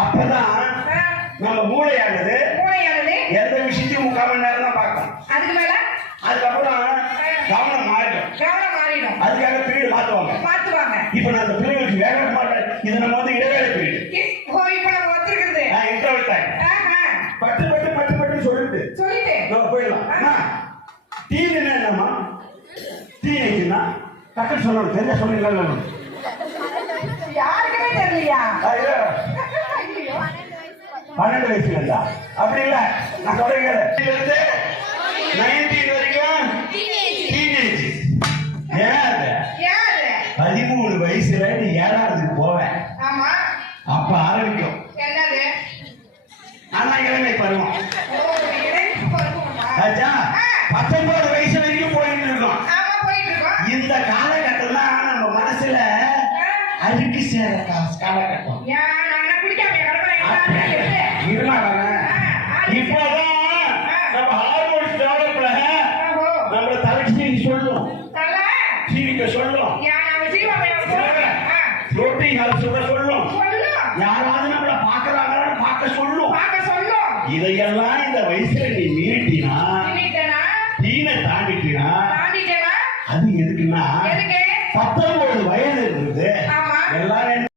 அப்பதான் நம்ம மூளையானது எந்த விஷயத்தையும் 3/4 மணி நேரம் தான் பார்க்கும். அதுக்கப்புறம் கவனம் மாறிடும். அதுக்காக பீரியட் மாத்துவாங்க. இப்ப நான் அந்த பீரியட் வேக மாட்டேன். இது நம்ம வந்து இடைவேளை பீரியட். Interval time. பட்டு பட்டு பட்டு பட்டு சொல்லிட்டு நம்ம போயிடலாம். டீன் என்னமா? டீனேஜ்னா டக்குன்னு சொல்லணும். தெரிஞ்ச சொல்லுங்களா? யாருக்குமே தெரியலையா? 12 வயசுல இருந்தா அப்படி இல்ல. நான் சொல்றேன் 19 வரைக்கும் டீனேஜ். ஏன் 13 வயசுல நீ 7வது போவேன். அப்ப ஆரம்பிக்கும். ஆனா இளமை பருவம். 19 வயசு வரைக்கும் போயிட்டு இருக்கோம். இந்த காலகட்டம் தான் நம்ம மனசுல அழுக்கு சேர காலகட்டம். இப்பதான் நம்ம ஹார்மோன்ஸ் டெவலப்ல நம்ம தலைக்கு சொல்லும், சீவிக்க சொல்லும், புரோட்டீன் சொல்லும், யாராவது நம்மள பாக்குறாங்கன்னு பார்க்க சொல்லும். இதையெல்லாம் இந்த வயசுல நீ மீறிட்டீனா, தீனை தாண்டிட்டீனா, அது எதுக்குன்னா